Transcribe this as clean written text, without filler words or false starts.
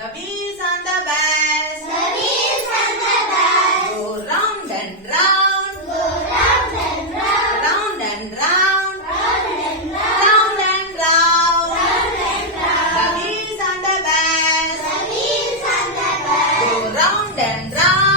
The wheels on the bus. The wheels on the bus. Go round and round. Go round and round. Round and round. Round and round. Round and round. Round and The round. wheels on the bus. The wheels on the bus. Go round and round.